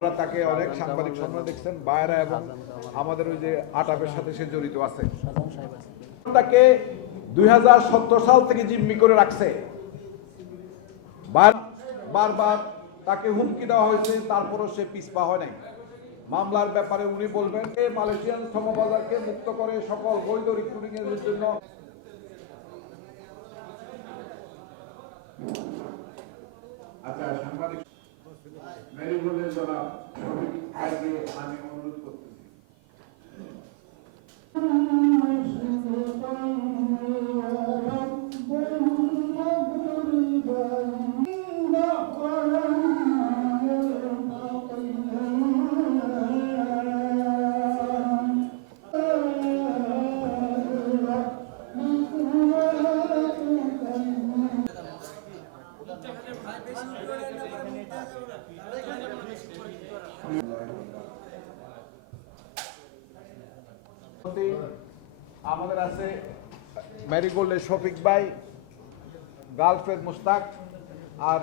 তাকে অনেক সাংবাদিক সম্মেলন দেখছেন বায়রা এবং আমাদের ওই যে আটাপের সাথে সে জড়িত আছে। তাকে 2017 সাল থেকে জিম্মি করে রাখছে, বারবার তাকে হুমকি দেওয়া হয়েছে, তারপরও সে পিছপা হয় নাই। মামলার ব্যাপারে উনি বলবেন মালয়েশিয়ান শ্রমবাজারকে মুক্ত করে সকল বৈধ রিক্রুটিং এর জন্য সাংবাদিক মেরিগোল্ডের জনাব শফিক ভাইকে আমি অনুরোধ করতেছি। আমাদের আছে মেরিগোল্ডের শফিক ভাই, গালফের মুস্তাক আর